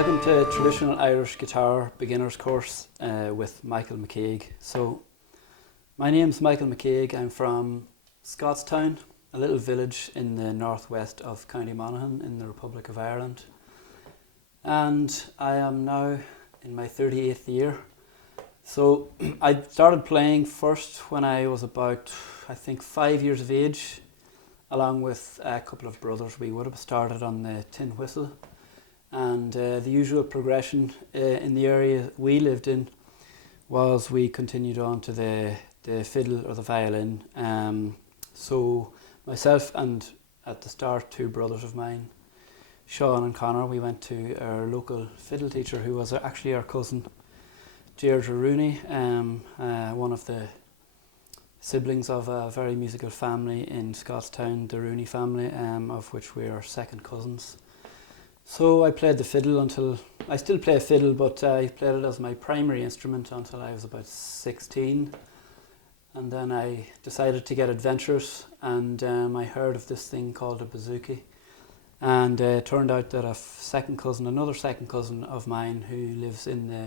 Welcome to Traditional Irish Guitar Beginners Course with Michael McCague. So, my name's Michael McCague. I'm from Scottstown, a little village in the northwest of County Monaghan in the Republic of Ireland. And I am now in my 38th year. So, I started playing first when I was about, I think, 5 years of age, along with a couple of brothers. We would have started on the tin whistle. And the usual progression in the area we lived in was we continued on to the fiddle or the violin. So myself and at the start 2 brothers of mine, Sean and Connor, we went to our local fiddle teacher who was actually our cousin, Deirdre Rooney, one of the siblings of a very musical family in Scottstown, the Rooney family, of which we are second cousins. So I played the fiddle until, I still play fiddle, but I played it as my primary instrument until I was about 16. And then I decided to get adventurous, and I heard of this thing called a bouzouki. And it turned out that another second cousin of mine who lives in the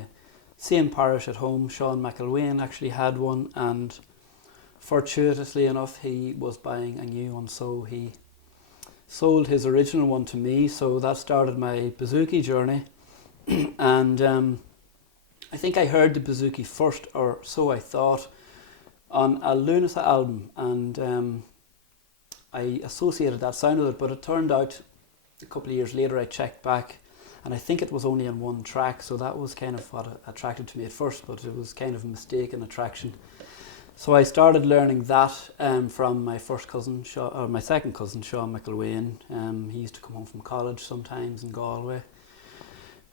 same parish at home, Sean McElwain, actually had one, and fortuitously enough he was buying a new one, so he sold his original one to me. So that started my bouzouki journey. And I think I heard the bouzouki first, or so I thought, on a Lunasa album, and I associated that sound with it, but it turned out a couple of years later I checked back and I think it was only on one track, so that was kind of what attracted to me at first, but it was kind of a mistaken attraction. So I started learning that from my first cousin, my second cousin, Sean McElwain. He used to come home from college sometimes in Galway,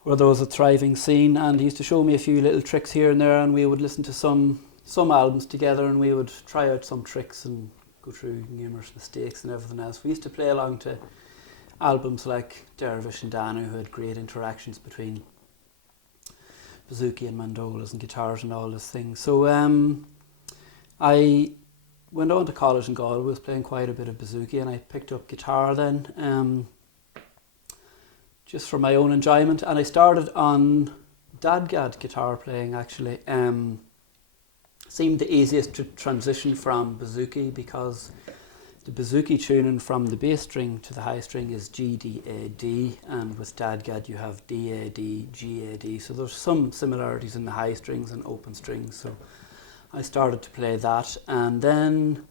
where there was a thriving scene, and he used to show me a few little tricks here and there, and we would listen to some albums together, and we would try out some tricks and go through numerous mistakes and everything else. We used to play along to albums like Dervish and Danu, who had great interactions between bouzouki and mandolas and guitars and all those things. So I went on to college in Galway, was playing quite a bit of bouzouki, and I picked up guitar then, just for my own enjoyment. And I started on dadgad guitar playing, actually. Seemed the easiest to transition from bouzouki, because the bouzouki tuning from the bass string to the high string is G, D, A, D, and with dadgad you have D, A, D, G, A, D. So there's some similarities in the high strings and open strings. So I started to play that, and then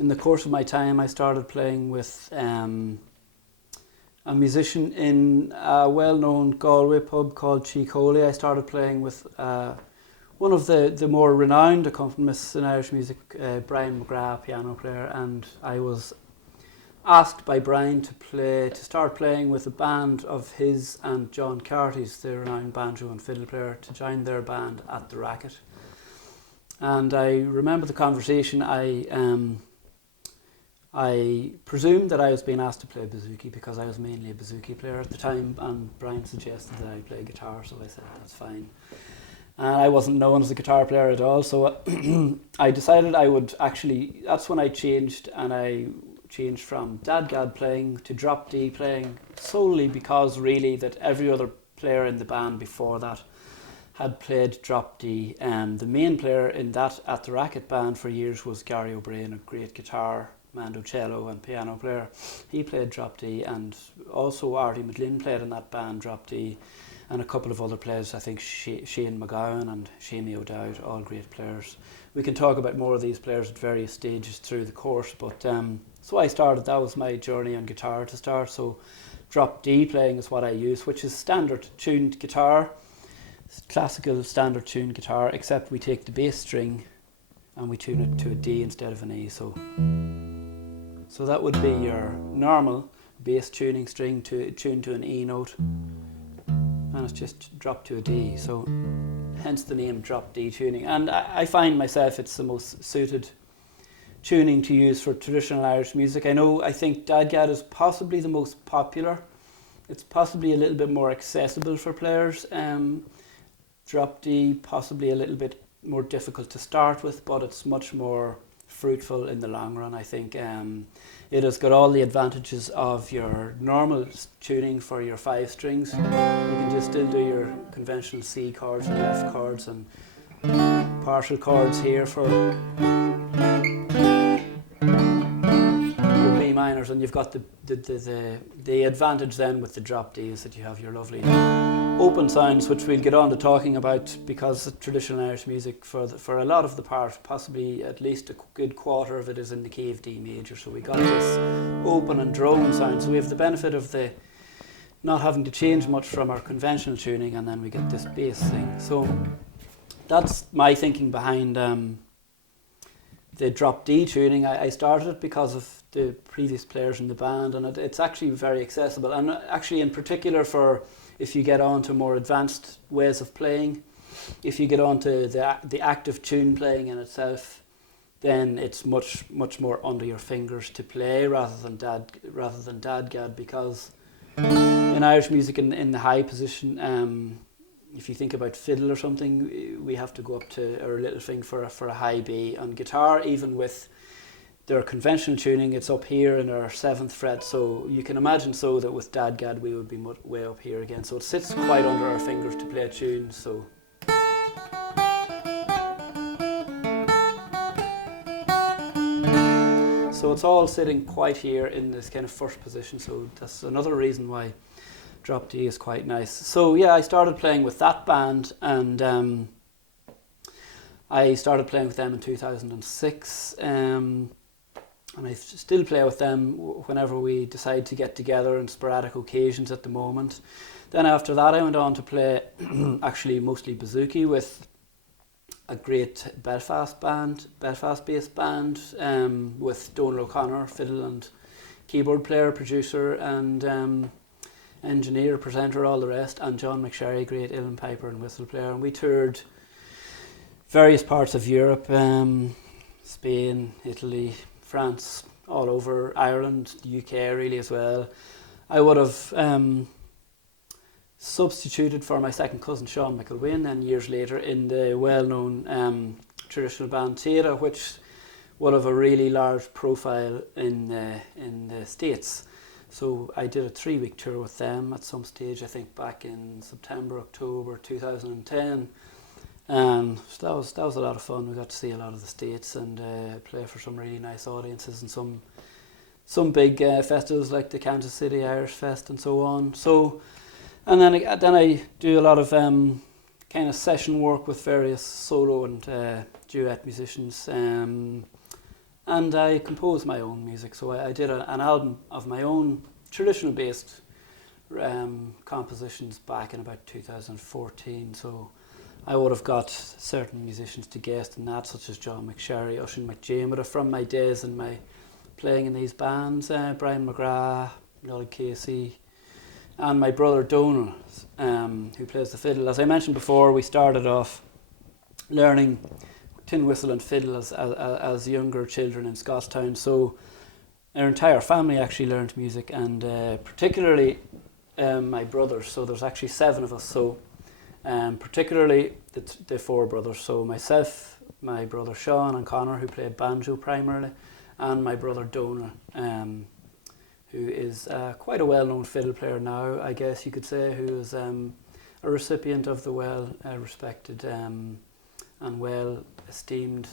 in the course of my time I started playing with a musician in a well-known Galway pub called Cheekholy. I started playing with one of the more renowned accompanists in Irish music, Brian McGrath, piano player, and I was asked by Brian to start playing with a band of his and John Carty's, the renowned banjo and fiddle player, to join their band At The Racket. And I remember the conversation. I presumed that I was being asked to play bouzouki because I was mainly a bouzouki player at the time, and Brian suggested that I play guitar, so I said that's fine. And I wasn't known as a guitar player at all, so I decided I would actually, that's when I changed, and I changed from dadgad playing to drop D playing, solely because really that every other player in the band before that had played drop D. The main player in that At The Racket band for years was Gary O'Brien, a great guitar, mandocello and piano player. He played drop D, and also Artie McGlynn played in that band drop D, and a couple of other players, I think Shane McGowan and Shamie O'Dowd, all great players. We can talk about more of these players at various stages through the course, but so I started, that was my journey on guitar to start. So drop D playing is what I use, which is standard tuned guitar, classical standard tuned guitar, except we take the bass string and we tune it to a D instead of an E. So that would be your normal bass tuning string tuned to an E note, and it's just dropped to a D. So hence the name drop D tuning. And I find myself it's the most suited tuning to use for traditional Irish music. I think dadgad is possibly the most popular. It's possibly a little bit more accessible for players. Drop D possibly a little bit more difficult to start with, but it's much more fruitful in the long run. I think it has got all the advantages of your normal tuning for your 5 strings. You can just still do your conventional C chords and F chords and partial chords here for your B minors, and you've got the advantage then with the drop D is that you have your lovely open sounds, which we'll get on to talking about, because traditional Irish music for a lot of the part, possibly at least a good quarter of it, is in the key of D major. So we got this open and drone sound. So we have the benefit of the not having to change much from our conventional tuning, and then we get this bass thing. So that's my thinking behind the drop D tuning. I started it because of the previous players in the band, and it's actually very accessible, and actually in particular for if you get on to more advanced ways of playing. If you get on to the active tune playing in itself, then it's much more under your fingers to play rather than dadgad, because in Irish music in the high position, if you think about fiddle or something, we have to go up to our little finger for a high B. On guitar, even with their conventional tuning, it's up here in our 7th fret, so you can imagine so that with dadgad we would be way up here again. So it sits quite under our fingers to play a tune. So it's all sitting quite here in this kind of first position. So that's another reason why drop D is quite nice. So yeah, I started playing with that band, and I started playing with them in 2006. And I still play with them whenever we decide to get together on sporadic occasions at the moment. Then after that I went on to play actually mostly bouzouki with a great Belfast-based band with Doireann O'Connor, fiddle and keyboard player, producer and engineer, presenter, all the rest, and John McSherry, great uilleann piper and whistle player. And we toured various parts of Europe, Spain, Italy, France, all over, Ireland, the UK really as well. I would have substituted for my second cousin Sean McElwain then years later in the well-known traditional band Téada, which would have a really large profile in the States. So I did a 3-week tour with them at some stage, I think back in September, October 2010. And so that was a lot of fun. We got to see a lot of the States and play for some really nice audiences and some big festivals like the Kansas City Irish Fest and so on. So, and then I do a lot of kind of session work with various solo and duet musicians, and I compose my own music. So I did an album of my own traditional based compositions back in about 2014. So I would have got certain musicians to guest in that, such as John McSherry, Oisin McJames, from my days in my playing in these bands, Brian McGrath, Noel Casey, and my brother Donal, who plays the fiddle. As I mentioned before, we started off learning tin whistle and fiddle as younger children in Scottstown. So our entire family actually learned music, and particularly my brothers. So there's actually 7 of us. So particularly the 4 brothers. So myself, my brother Sean and Connor, who played banjo primarily, and my brother Donal, who is quite a well-known fiddle player now, I guess you could say, who is a recipient of the well-respected and well-esteemed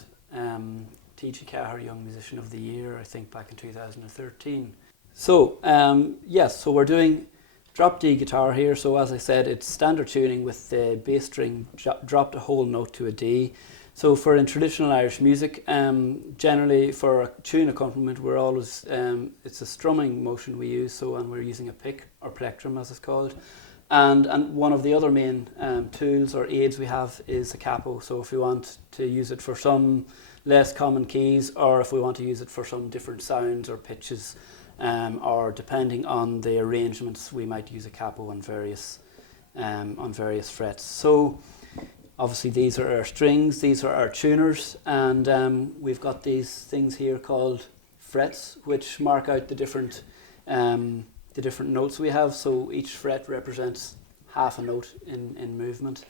T.G. Cahir Young Musician of the Year, I think back in 2013. So yes, so we're doing drop D guitar here. So as I said, it's standard tuning with the bass string dropped a whole note to a D. So for in traditional Irish music, generally for a tune accompaniment, we're always it's a strumming motion we use. So, and we're using a pick or plectrum as it's called, and one of the other main tools or aids we have is a capo. So if we want to use it for some less common keys, or if we want to use it for some different sounds or pitches, or depending on the arrangements, we might use a capo on various frets. So obviously these are our strings, these are our tuners, and we've got these things here called frets, which mark out the different notes we have. So each fret represents half a note in movement.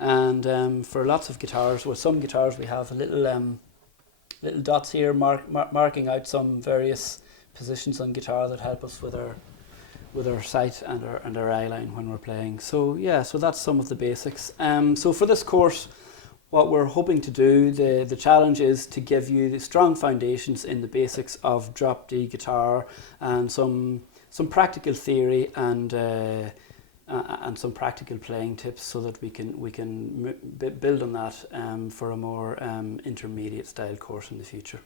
And for lots of guitars, with some guitars we have a little little dots here marking out some various positions on guitar that help us with our sight and our eye line when we're playing. So yeah, so that's some of the basics. So for this course, what we're hoping to do, the challenge is to give you the strong foundations in the basics of drop D guitar, and some practical theory and some practical playing tips, so that we can build on that for a more intermediate style course in the future.